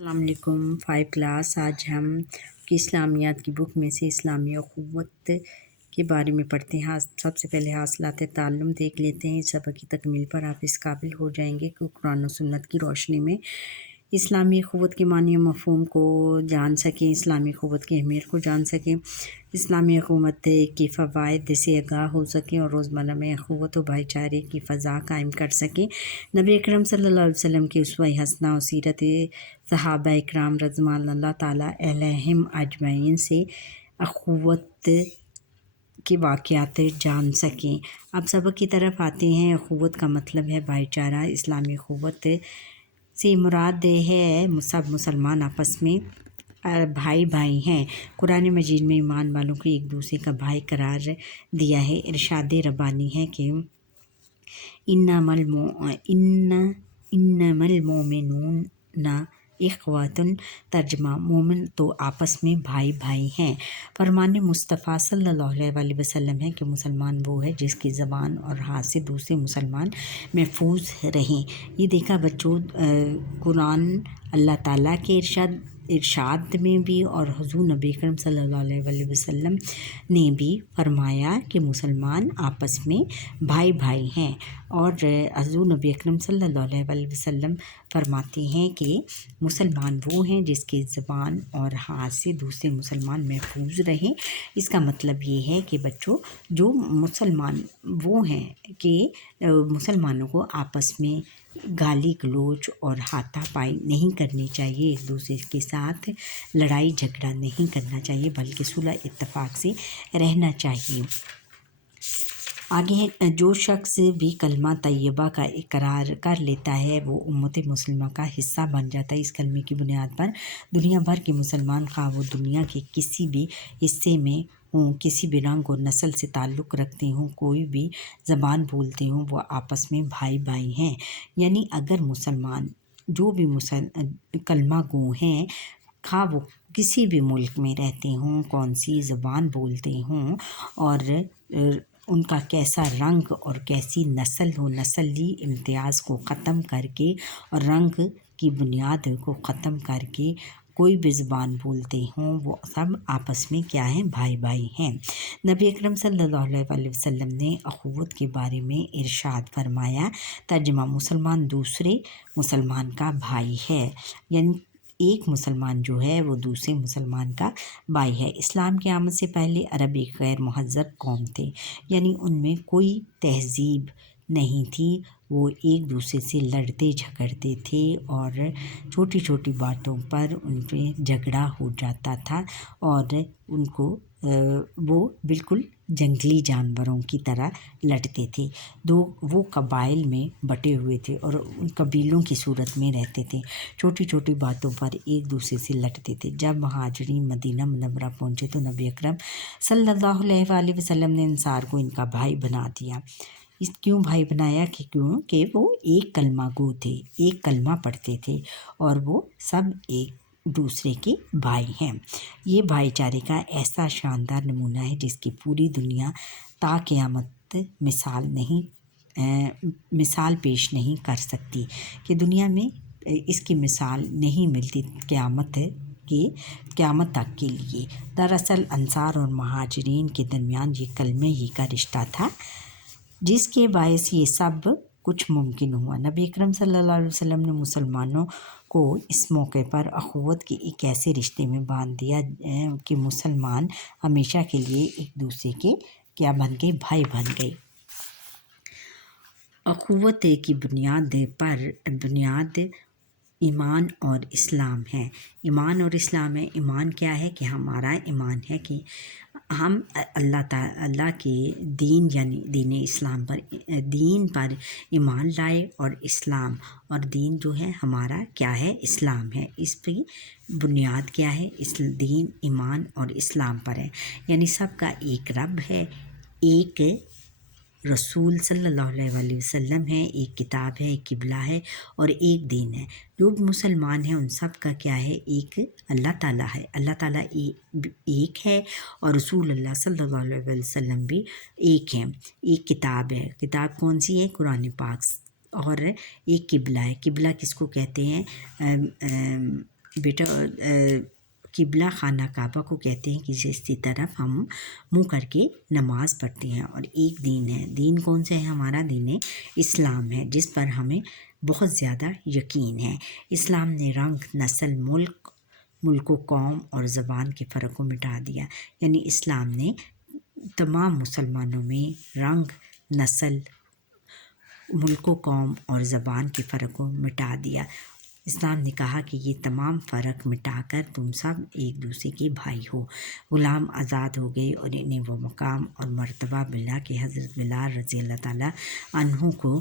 السلام علیکم 5 کلاس۔ آج ہم کی اسلامیات کی بک میں سے اسلامی اخوت کے بارے میں پڑھتے ہیں۔ سب سے پہلے حاصلات تعلم دیکھ لیتے ہیں۔ سبق کی تکمیل پر آپ اس قابل ہو جائیں گے کہ قرآن و سنت کی روشنی میں اسلامی اخوت کے معنی و مفہوم کو جان سکیں، اسلامی اخوت کی اہمیت کو جان سکیں، اسلامی اخوت کے فوائد سے آگاہ ہو سکیں اور روزمرہ میں اخوت و بھائی چارے کی فضا قائم کر سکیں۔ نبی اکرم صلی اللہ علیہ وسلم کی اسوہ حسنہ و سیرت صحابہ اکرام رضوان اللہ تعالیٰ علیہم اجمعین سے اخوت کے واقعات جان سکیں۔ اب سبق کی طرف آتے ہیں۔ اخوت کا مطلب ہے بھائی چارہ۔ اسلامی اخوت سے مراد ہے سب مسلمان آپس میں بھائی بھائی ہیں۔ قرآن مجید میں ایمان والوں کو ایک دوسرے کا بھائی قرار دیا ہے۔ ارشاد ربانی ہے کہ انما المؤمنون اخوۃ، ترجمہ مومن تو آپس میں بھائی بھائی ہیں۔ فرمان مصطفیٰ صلی اللہ علیہ وسلم ہے کہ مسلمان وہ ہے جس کی زبان اور ہاتھ سے دوسرے مسلمان محفوظ رہیں۔ یہ دیکھا بچوں، قرآن اللہ تعالیٰ کے ارشاد میں بھی اور حضور نبی اکرم صلی اللہ علیہ وسلم نے بھی فرمایا کہ مسلمان آپس میں بھائی بھائی ہیں، اور حضور نبی اکرم صلی اللہ علیہ وسلم فرماتے ہیں کہ مسلمان وہ ہیں جس کی زبان اور ہاتھ سے دوسرے مسلمان محفوظ رہیں۔ اس کا مطلب یہ ہے کہ بچوں، جو مسلمان وہ ہیں کہ مسلمانوں کو آپس میں گالی گلوچ اور ہاتھا پائی نہیں کرنی چاہیے، ایک دوسرے کے ساتھ لڑائی جھگڑا نہیں کرنا چاہیے، بلکہ صلح اتفاق سے رہنا چاہیے۔ آگے ہے، جو شخص بھی کلمہ طیبہ کا اقرار کر لیتا ہے وہ امت مسلمہ کا حصہ بن جاتا ہے۔ اس کلمے کی بنیاد پر دنیا بھر کے مسلمان، خواہ وہ دنیا کے کسی بھی حصے میں ہوں، کسی بھی رنگ اور نسل سے تعلق رکھتے ہوں، کوئی بھی زبان بولتے ہوں، وہ آپس میں بھائی بھائی ہیں۔ یعنی اگر مسلمان جو بھی کلمہ گو ہیں، خواہ وہ کسی بھی ملک میں رہتے ہوں، کون سی زبان بولتے ہوں، اور ان کا کیسا رنگ اور کیسی نسل ہو، نسلی امتیاز کو ختم کر کے اور رنگ کی بنیاد کو ختم کر کے کوئی بھی زبان بولتے ہوں، وہ سب آپس میں کیا ہیں؟ بھائی بھائی ہیں۔ نبی اکرم صلی اللہ علیہ وسلم نے اخوت کے بارے میں ارشاد فرمایا، ترجمہ مسلمان دوسرے مسلمان کا بھائی ہے، یعنی ایک مسلمان جو ہے وہ دوسرے مسلمان کا بھائی ہے۔ اسلام کی آمد سے پہلے عرب ایک غیر مہذب قوم تھے، یعنی ان میں کوئی تہذیب نہیں تھی، وہ ایک دوسرے سے لڑتے جھگڑتے تھے اور چھوٹی چھوٹی باتوں پر ان پہ جھگڑا ہو جاتا تھا، اور ان کو وہ بالکل جنگلی جانوروں کی طرح لڑتے تھے۔ وہ قبائل میں بٹے ہوئے تھے اور ان قبیلوں کی صورت میں رہتے تھے، چھوٹی چھوٹی باتوں پر ایک دوسرے سے لڑتے تھے۔ جب مہاجرین مدینہ منورہ پہنچے تو نبی اکرم صلی اللہ علیہ وسلم نے انصار کو ان کا بھائی بنا دیا۔ کیوں بھائی بنایا؟ کیونکہ وہ ایک کلمہ گو تھے، ایک کلمہ پڑھتے تھے، اور وہ سب ایک دوسرے کے بھائی ہیں۔ یہ بھائی چارے کا ایسا شاندار نمونہ ہے جس کی پوری دنیا تا قیامت مثال پیش نہیں کر سکتی، کہ دنیا میں اس کی مثال نہیں ملتی قیامت تک کے لیے۔ دراصل انصار اور مہاجرین کے درمیان یہ کلمے ہی کا رشتہ تھا جس کے باعث یہ سب کچھ ممکن ہوا۔ نبی اکرم صلی اللہ علیہ وسلم نے مسلمانوں کو اس موقع پر اخوت کے ایک ایسے رشتے میں باندھ دیا کہ مسلمان ہمیشہ کے لیے ایک دوسرے کے کیا بن گئے؟ بھائی بن گئے۔ اخوت کی بنیاد ایمان اور اسلام ہے۔ ایمان اور اسلام ہے۔ ایمان کیا ہے؟ کہ ہمارا ایمان ہے کہ ہم اللہ کے دین یعنی دین اسلام پر ایمان لائے، اور اسلام اور دین جو ہے ہمارا کیا ہے؟ اسلام ہے۔ اس کی بنیاد کیا ہے؟ اس دین، ایمان اور اسلام پر ہے، یعنی سب کا ایک رب ہے، ایک رسول صلی اللہ علیہ وسلم ہے، ایک کتاب ہے، ایک قبلہ ہے اور ایک دین ہے۔ جو مسلمان ہیں ان سب کا کیا ہے؟ ایک اللہ تعالیٰ ہے، اللہ تعالیٰ ایک ہے، اور رسول اللہ صلی اللہ علیہ وسلم بھی ایک ہیں۔ ایک کتاب ہے، کتاب کون سی ہے؟ قرآن پاک، اور ایک قبلہ ہے۔ قبلہ کس کو کہتے ہیں؟ بیٹا قبلہ خانہ کعبہ کو کہتے ہیں کہ جس کی طرف ہم منہ کر کے نماز پڑھتے ہیں، اور ایک دین ہے۔ دین کون سا ہے؟ ہمارا دین اسلام ہے، جس پر ہمیں بہت زیادہ یقین ہے۔ اسلام نے رنگ، نسل، ملک و قوم اور زبان کے فرق کو مٹا دیا، یعنی اسلام نے تمام مسلمانوں میں رنگ، نسل، ملک و قوم اور زبان کے فرق کو مٹا دیا۔ اسلام نے کہا کہ یہ تمام فرق مٹا کر تم سب ایک دوسرے کے بھائی ہو۔ غلام آزاد ہو گئے اور انہیں وہ مقام اور مرتبہ ملا کہ حضرت بلال رضی اللہ تعالیٰ عنہ کو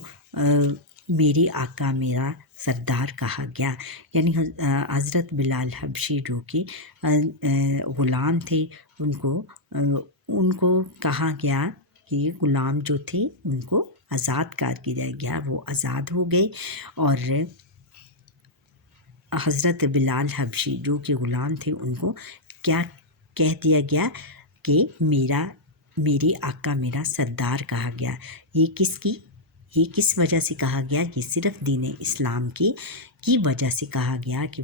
میری آقا، میرا سردار کہا گیا، یعنی حضرت بلال حبشی جو کہ غلام تھے، ان کو کہا گیا کہ یہ غلام جو تھے ان کو آزاد کر دیا گیا، وہ آزاد ہو گئے، اور حضرت بلال حبشی جو کہ غلام تھے ان کو کیا کہہ دیا گیا کہ میری آقا، میرا سردار کہا گیا۔ یہ کس وجہ سے کہا گیا؟ کہ صرف دین اسلام کی وجہ سے کہا گیا کہ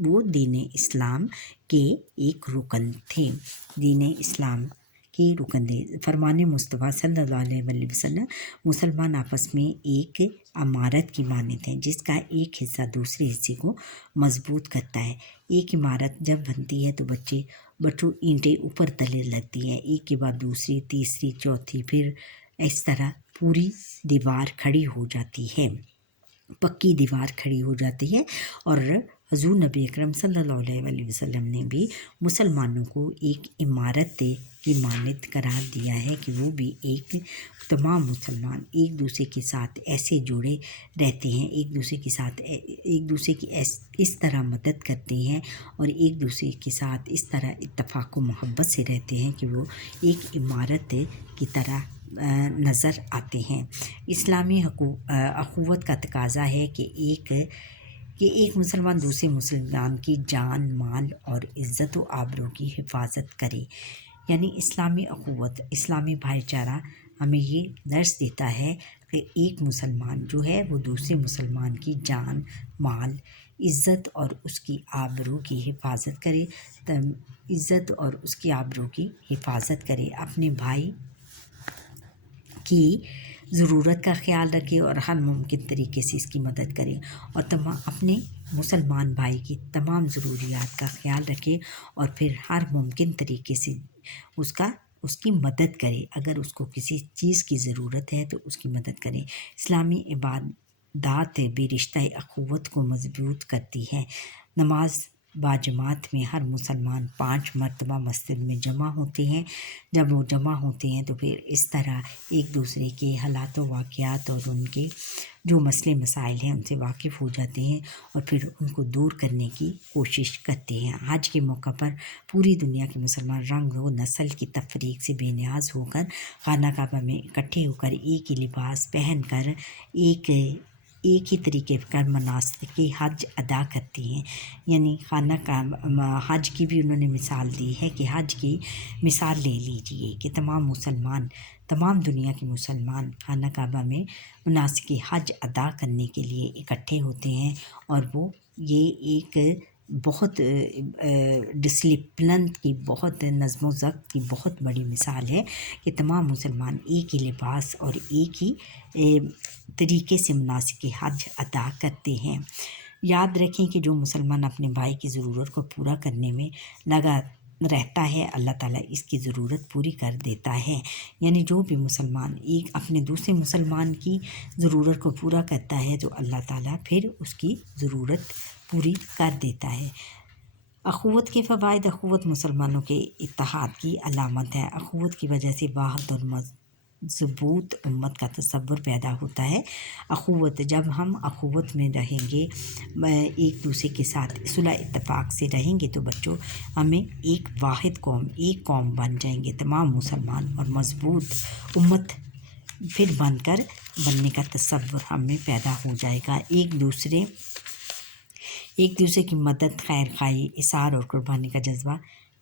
وہ دین اسلام کے ایک رکن تھے، دین اسلام کے رکن تھے۔ فرمان مصطفیٰ صلی اللہ علیہ وسلم، مسلمان آپس میں ایک عمارت کی مانند ہیں جس کا ایک حصہ دوسرے حصے کو مضبوط کرتا ہے۔ ایک عمارت جب بنتی ہے تو بچوں اینٹیں اوپر تلے لگتی ہیں، ایک کے بعد دوسری، تیسری، چوتھی، پھر اس طرح پوری دیوار کھڑی ہو جاتی ہے، پکی دیوار کھڑی ہو جاتی ہے۔ اور حضور نبی اکرم صلی اللہ علیہ وسلم نے بھی مسلمانوں کو ایک عمارت کی مانند قرار دیا ہے کہ وہ بھی تمام مسلمان ایک دوسرے کے ساتھ ایسے جڑے رہتے ہیں، ایک دوسرے کی اس طرح مدد کرتے ہیں، اور ایک دوسرے کے ساتھ اس طرح اتفاق و محبت سے رہتے ہیں کہ وہ ایک عمارت کی طرح نظر آتے ہیں۔ اسلامی اخوت کا تقاضا ہے کہ ایک مسلمان دوسرے مسلمان کی جان، مال اور عزت و آبرو کی حفاظت کرے، یعنی اسلامی اخوت، اسلامی بھائی چارہ ہمیں یہ درس دیتا ہے کہ ایک مسلمان جو ہے وہ دوسرے مسلمان کی جان، مال، عزت اور اس کی آبرو کی حفاظت کرے، اپنے بھائی کی ضرورت کا خیال رکھے اور ہر ممکن طریقے سے اس کی مدد کرے، اور اپنے مسلمان بھائی کی تمام ضروریات کا خیال رکھے، اور پھر ہر ممکن طریقے سے اس کی مدد کرے۔ اگر اس کو کسی چیز کی ضرورت ہے تو اس کی مدد کرے۔ اسلامی عبادات بھی رشتہ اخوت کو مضبوط کرتی ہے۔ نماز باجماعت میں ہر مسلمان 5 مرتبہ مسجد میں جمع ہوتے ہیں۔ جب وہ جمع ہوتے ہیں تو پھر اس طرح ایک دوسرے کے حالات و واقعات اور ان کے جو مسئلے مسائل ہیں ان سے واقف ہو جاتے ہیں، اور پھر ان کو دور کرنے کی کوشش کرتے ہیں۔ حج کے موقع پر پوری دنیا کے مسلمان رنگ و نسل کی تفریق سے بے نیاز ہو کر خانہ کعبہ میں اکٹھے ہو کر ایک ہی لباس پہن کر ایک ہی طریقے کا مناسک حج ادا کرتی ہیں، یعنی خانہ کعبہ حج کی بھی انہوں نے مثال دی ہے کہ حج کی مثال لے لیجئے کہ تمام دنیا کے مسلمان خانہ کعبہ میں مناسک حج ادا کرنے کے لیے اکٹھے ہوتے ہیں، اور یہ ایک بہت ڈسپلن کی، بہت نظم و ضبط کی بہت بڑی مثال ہے کہ تمام مسلمان ایک ہی لباس اور ایک ہی طریقے سے مناسک حج ادا کرتے ہیں۔ یاد رکھیں کہ جو مسلمان اپنے بھائی کی ضرورت کو پورا کرنے میں لگا رہتا ہے، اللہ تعالیٰ اس کی ضرورت پوری کر دیتا ہے، یعنی جو بھی مسلمان اپنے دوسرے مسلمان کی ضرورت کو پورا کرتا ہے تو اللہ تعالیٰ پھر اس کی ضرورت پوری کر دیتا ہے۔ اخوت کے فوائد۔ اخوت مسلمانوں کے اتحاد کی علامت ہے۔ اخوت کی وجہ سے واحد اور مضبوط امت کا تصور پیدا ہوتا ہے۔ جب ہم اخوت میں رہیں گے، ایک دوسرے کے ساتھ صلح اتفاق سے رہیں گے تو بچوں ہمیں ایک واحد قوم بن جائیں گے، تمام مسلمان، اور مضبوط امت پھر بننے کا تصور ہم میں پیدا ہو جائے گا۔ ایک دوسرے کی مدد، خیر خواہی، اثار اور قربانی کا جذبہ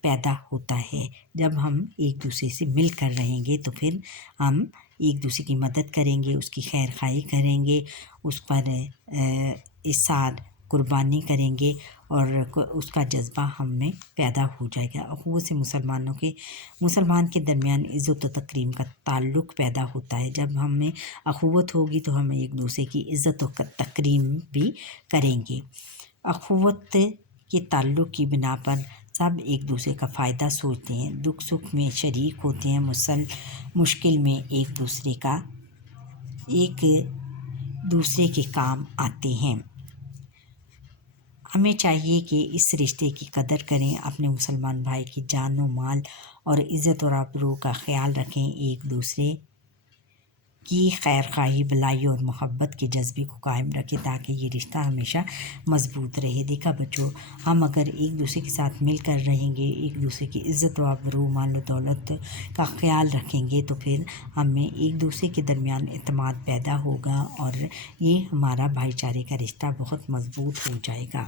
پیدا ہوتا ہے۔ جب ہم ایک دوسرے سے مل کر رہیں گے تو پھر ہم ایک دوسرے کی مدد کریں گے، اس کی خیر خواہی کریں گے، اس پر اثار قربانی کریں گے، اور اس کا جذبہ ہم میں پیدا ہو جائے گا۔ اخوت سے مسلمان کے درمیان عزت و تکریم کا تعلق پیدا ہوتا ہے۔ جب ہم میں اخوت ہوگی تو ہم ایک دوسرے کی عزت و تکریم بھی کریں گے۔ اخوت کے تعلق کی بنا پر سب ایک دوسرے کا فائدہ سوچتے ہیں، دکھ سکھ میں شریک ہوتے ہیں، مشکل میں ایک دوسرے کے کام آتے ہیں۔ ہمیں چاہیے کہ اس رشتے کی قدر کریں، اپنے مسلمان بھائی کی جان و مال اور عزت اور آبرو کا خیال رکھیں، ایک دوسرے کی خیر خواہی، بلائی اور محبت کے جذبے کو قائم رکھیں تاکہ یہ رشتہ ہمیشہ مضبوط رہے۔ دیکھا بچوں، ہم اگر ایک دوسرے کے ساتھ مل کر رہیں گے، ایک دوسرے کی عزت و آبرو، مال و دولت کا خیال رکھیں گے تو پھر ہم میں ایک دوسرے کے درمیان اعتماد پیدا ہوگا اور یہ ہمارا بھائی چارے کا رشتہ بہت مضبوط ہو جائے گا۔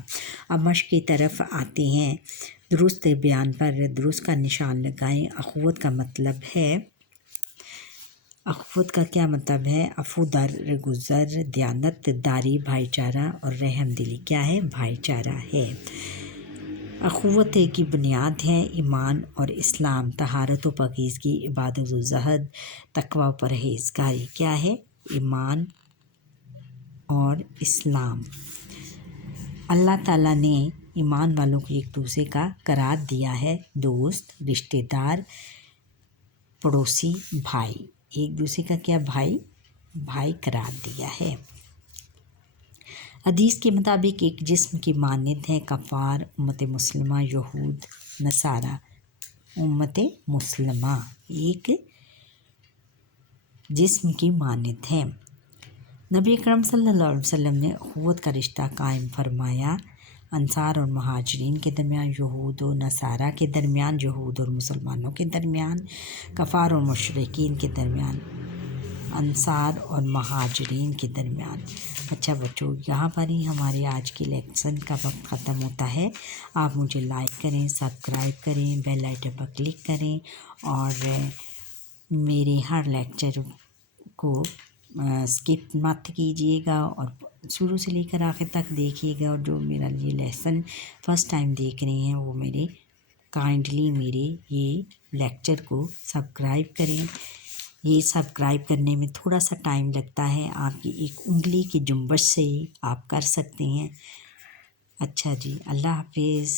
اب مشق کی طرف آتے ہیں۔ درست بیان پر درست کا نشان لگائیں۔ اخوت کا کیا مطلب ہے؟ عفو، درگزر، دیانت داری، بھائی چارہ اور رحم دلی کیا ہے؟ بھائی چارہ ہے۔ اخوت کی بنیاد ہے ایمان اور اسلام، طہارت و پاکیزگی، عبادت و زہد، تقوی و پرہیزگاری کیا ہے؟ ایمان اور اسلام۔ اللہ تعالیٰ نے ایمان والوں کو ایک دوسرے کا قرار دیا ہے، دوست، رشتہ دار، پڑوسی، بھائی، ایک دوسرے کا کیا؟ بھائی قرار دیا ہے۔ حدیث کے مطابق ایک جسم کی مانند ہے کفار، امت مسلمہ، یہود، نصارہ۔ امت مسلمہ ایک جسم کی مانند ہے۔ نبی اکرم صلی اللہ علیہ وسلم نے اخوت کا رشتہ قائم فرمایا، انصار اور مہاجرین کے درمیان، یہود و نصارہ کے درمیان، یہود اور مسلمانوں کے درمیان، کفار اور مشرکین کے درمیان، انصار اور مہاجرین کے درمیان۔ اچھا بچوں، یہاں پر ہی ہمارے آج کی لیکچر کا وقت ختم ہوتا ہے۔ آپ مجھے لائک کریں، سبسکرائب کریں، بیل آئیکن پر کلک کریں اور میرے ہر لیکچر کو اسکپ مت کیجیے گا اور شروع سے لے کر آخر تک دیکھیے گا، اور جو میرا یہ لیسن فرسٹ ٹائم دیکھ رہے ہیں وہ میرے یہ لیکچر کو سبسکرائب کریں۔ یہ سبسکرائب کرنے میں تھوڑا سا ٹائم لگتا ہے، آپ کی ایک انگلی کی جنبش سے ہی آپ کر سکتے ہیں۔ اچھا جی، اللہ حافظ۔